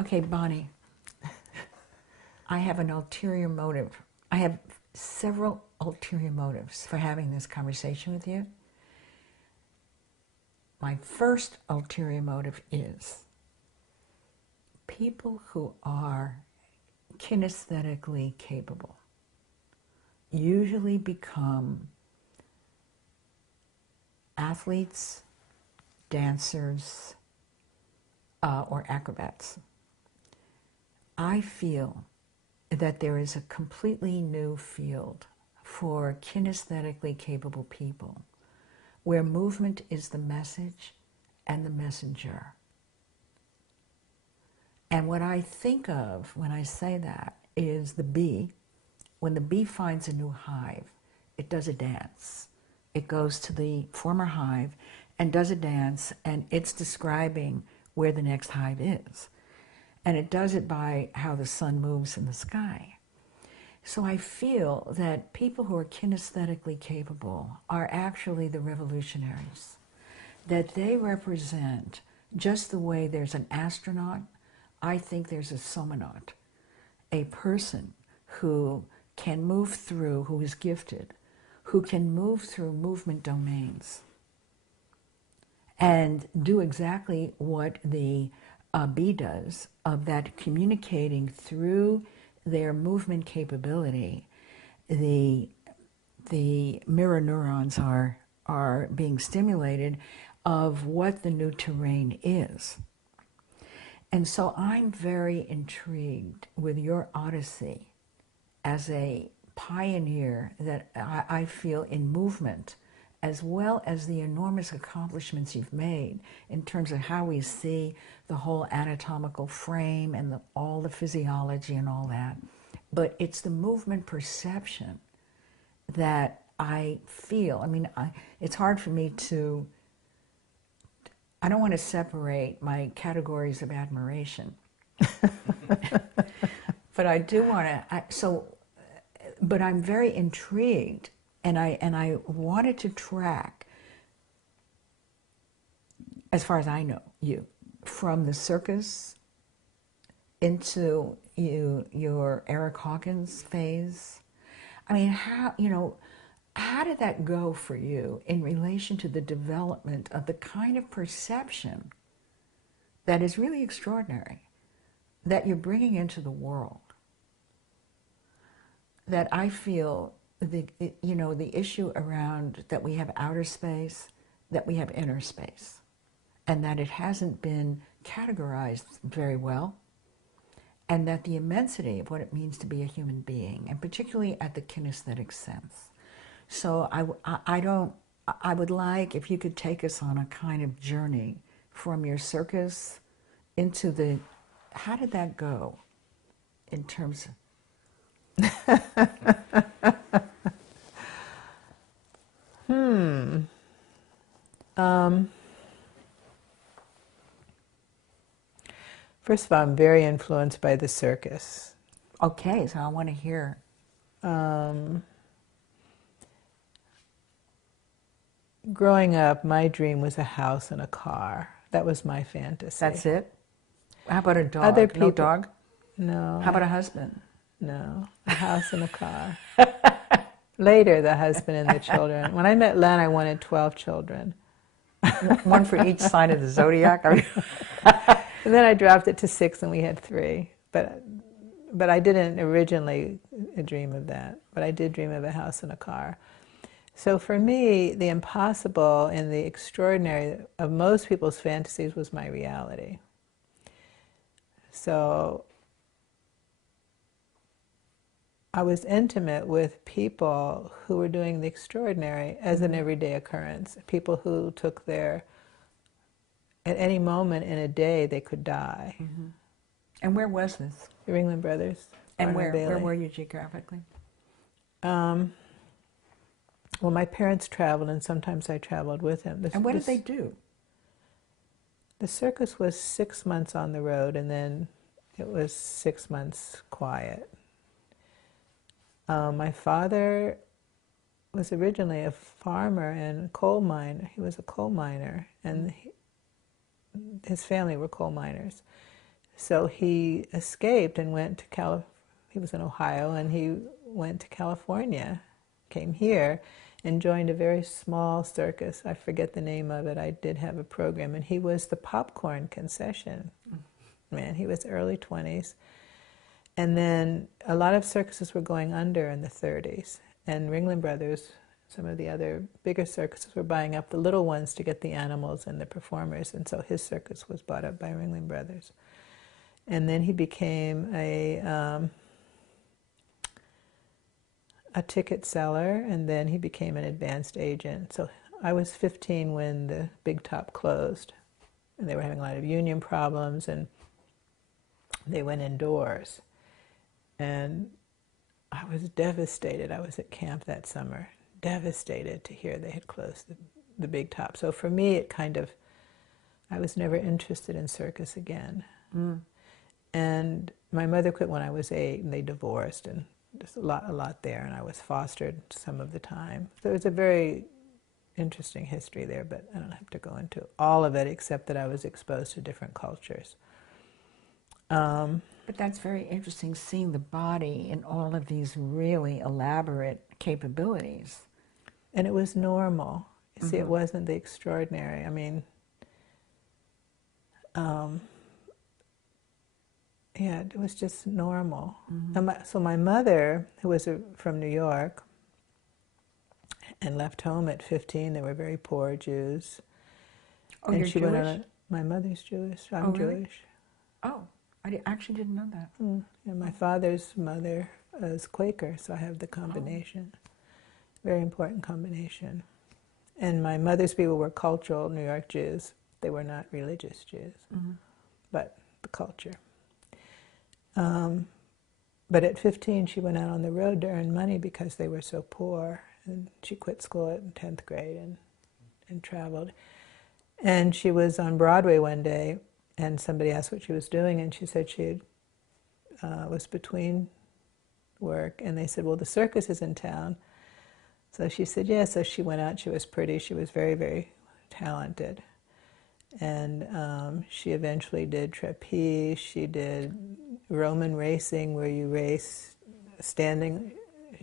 Okay, Bonnie, I have an ulterior motive. I have several ulterior motives for having this conversation with you. My first ulterior motive is people who are kinesthetically capable usually become athletes, dancers, or acrobats. I feel that there is a completely new field for kinesthetically capable people where movement is the message and the messenger. And what I think of when I say that is the bee. When the bee finds a new hive, it does a dance. It goes to the former hive and does a dance, and it's describing where the next hive is. And it does it by how the sun moves in the sky. So I feel that people who are kinesthetically capable are actually the revolutionaries, that they represent just the way there's an astronaut, I think there's a somonaut, a person who can move through, who is gifted, who can move through movement domains and do exactly what the bee does, of that communicating through their movement capability. The mirror neurons are being stimulated of what the new terrain is. And so I'm very intrigued with your odyssey as a pioneer that I feel in movement, as well as the enormous accomplishments you've made in terms of how we see the whole anatomical frame and all the physiology and all that. But it's the movement perception that I feel. I mean, it's hard for me to, I don't want to separate my categories of admiration. But I do want to, but I'm very intrigued, and I wanted to track, as far as I know, you, from the circus into your Eric Hawkins phase. I mean, how did that go for you in relation to the development of the kind of perception that is really extraordinary, that you're bringing into the world? That I feel the issue around that we have outer space, that we have inner space, and that it hasn't been categorized very well, and that the immensity of what it means to be a human being, and particularly at the kinesthetic sense. So I would like if you could take us on a kind of journey from your circus into how did that go in terms of First of all, I'm very influenced by the circus. Okay, so I want to hear. Growing up, my dream was a house and a car. That was my fantasy. That's it? How about a dog? Other people, no dog? No. How about a husband? No. A house and a car. Later, the husband and the children. When I met Len, I wanted 12 children. One for each sign of the zodiac? And then I dropped it to 6 and we had 3. But I didn't originally dream of that. But I did dream of a house and a car. So for me, the impossible and the extraordinary of most people's fantasies was my reality. So I was intimate with people who were doing the extraordinary as an everyday occurrence. People who took at any moment in a day, they could die. Mm-hmm. And where was this? The Ringling Brothers. And where were you geographically? Well, my parents traveled, and sometimes I traveled with him. And what did they do? The circus was 6 months on the road, and then it was 6 months quiet. My father was originally a farmer and a coal miner. He was a coal miner, and his family were coal miners. So he escaped and went to he was in Ohio, and he went to California, came here, and joined a very small circus. I forget the name of it. I did have a program, and he was the popcorn concession man. He was early 20s. And then a lot of circuses were going under in the 30s, and Ringling Brothers, some of the other bigger circuses, were buying up the little ones to get the animals and the performers, and so his circus was bought up by Ringling Brothers. And then he became a ticket seller, and then he became an advanced agent. So I was 15 when the Big Top closed, and they were having a lot of union problems, and they went indoors. And I was devastated. I was at camp that summer, devastated to hear they had closed the Big Top. So for me, it kind of, I was never interested in circus again. And my mother quit when I was 8, and they divorced, and there's a lot there, and I was fostered some of the time. So it's a very interesting history there, but I don't have to go into all of it, except that I was exposed to different cultures. But that's very interesting, seeing the body in all of these really elaborate capabilities. And it was normal. You see, it wasn't the extraordinary. I mean, yeah, it was just normal. So my mother, who was from New York, and left home at 15, they were very poor Jews. Oh, and you're she Jewish? Went on my mother's Jewish. I'm Oh, really? Jewish. Oh, I actually didn't know that. And my father's mother is Quaker, so I have the combination. Very important combination. And my mother's people were cultural New York Jews. They were not religious Jews, but the culture. But at 15, she went out on the road to earn money because they were so poor. And she quit school in 10th grade and traveled. And she was on Broadway one day, and somebody asked what she was doing, and she said she was between work. And they said, well, the circus is in town. So she said, yeah. So she went out. She was pretty. She was very, very talented. And she eventually did trapeze. She did Roman racing, where you race standing.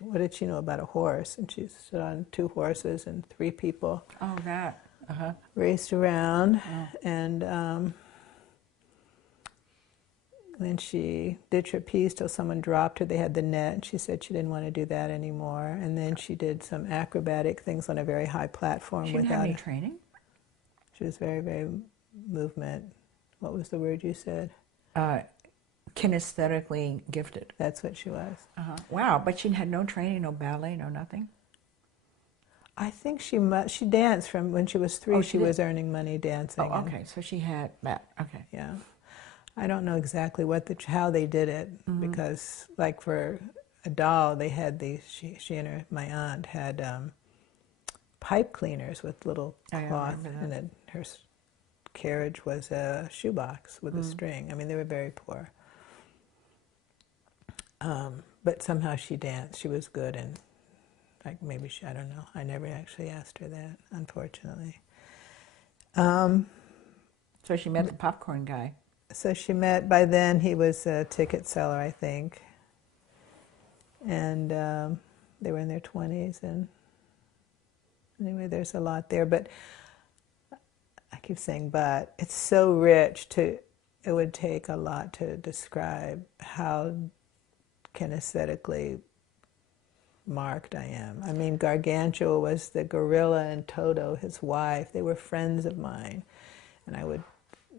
What did she know about a horse? And she stood on 2 horses, and 3 people Oh, that. raced around. And then she did trapeze till someone dropped her. They had the net, and she said she didn't want to do that anymore. And then she did some acrobatic things on a very high platform. She didn't have any training? She was very, very movement. What was the word you said? Kinesthetically gifted. That's what she was. Wow, but she had no training, no ballet, no nothing? I think she danced from when she was 3. Oh, she was earning money dancing. Oh, okay, so she had that. Okay. Yeah. I don't know exactly how they did it, because, like, for a doll, they had these, she and my aunt had pipe cleaners with little cloth in it. Her carriage was a shoebox with a string. I mean, they were very poor. But somehow she danced. She was good, and like maybe I don't know. I never actually asked her that, unfortunately. So she met the popcorn guy. So she met, by then he was a ticket seller, I think. And they were in their 20s, and anyway, there's a lot there. But I keep saying but, it's so rich it would take a lot to describe how kinesthetically marked I am. I mean, Gargantua was the gorilla, and Toto, his wife, they were friends of mine. And it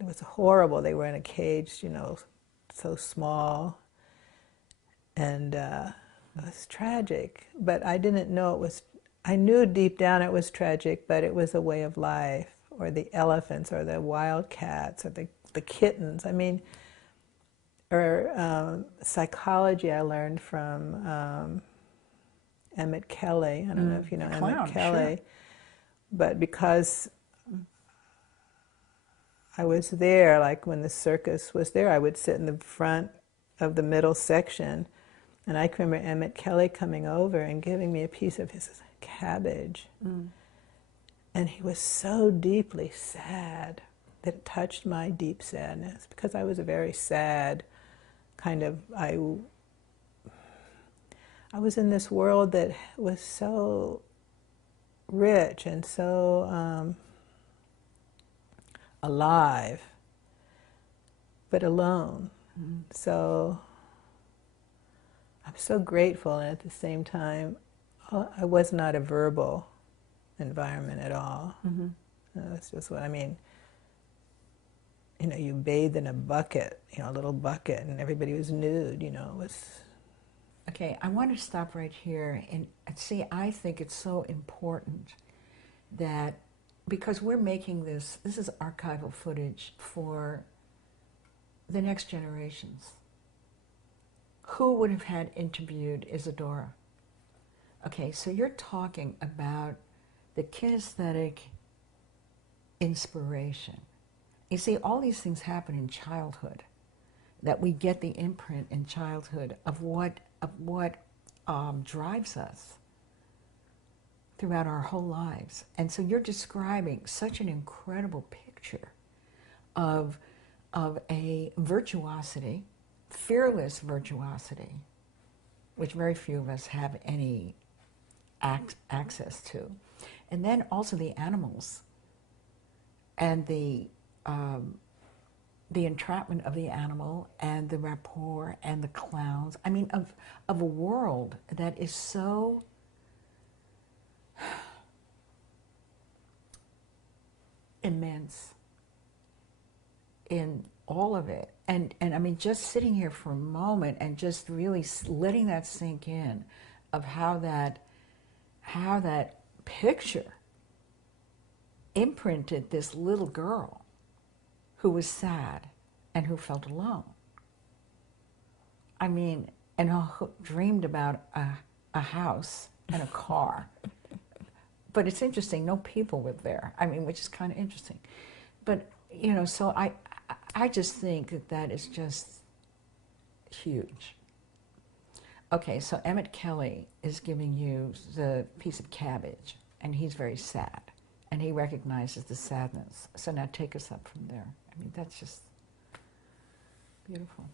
was horrible. They were in a cage, you know, so small. And it was tragic. But I didn't know it was, I knew deep down it was tragic, but it was a way of life. Or the elephants, or the wild cats, or the kittens. I mean, or psychology I learned from Emmett Kelly. I don't know if you know Emmett Kelly. Sure. But because I was there, like when the circus was there, I would sit in the front of the middle section, and I can remember Emmett Kelly coming over and giving me a piece of his cabbage. And he was so deeply sad. that touched my deep sadness, because I was a very sad kind of, I was in this world that was so rich and so alive, but alone. Mm-hmm. So I'm so grateful, and at the same time, I was not a verbal environment at all. Mm-hmm. That's just what I mean. You know, you bathed in a bucket, you know, a little bucket, and everybody was nude. You know, it was. Okay, I want to stop right here and see. I think it's so important that because we're making this is archival footage for the next generations. Who would have had interviewed Isadora? Okay, so you're talking about the kinesthetic inspiration. You see, all these things happen in childhood, that we get the imprint in childhood of what drives us throughout our whole lives. And so you're describing such an incredible picture of a virtuosity, fearless virtuosity, which very few of us have any access to. And then also the animals and the entrapment of the animal and the rapport and the clowns. I mean, of a world that is so immense in all of it. And I mean, just sitting here for a moment and just really letting that sink in of how that picture imprinted this little girl who was sad and who felt alone. I mean, and who dreamed about a house and a car. But it's interesting, no people were there. I mean, which is kind of interesting. But, you know, so I just think that is just huge. Okay, so Emmett Kelly is giving you the piece of cabbage, and he's very sad, and he recognizes the sadness. So now take us up from there. I mean, that's just beautiful.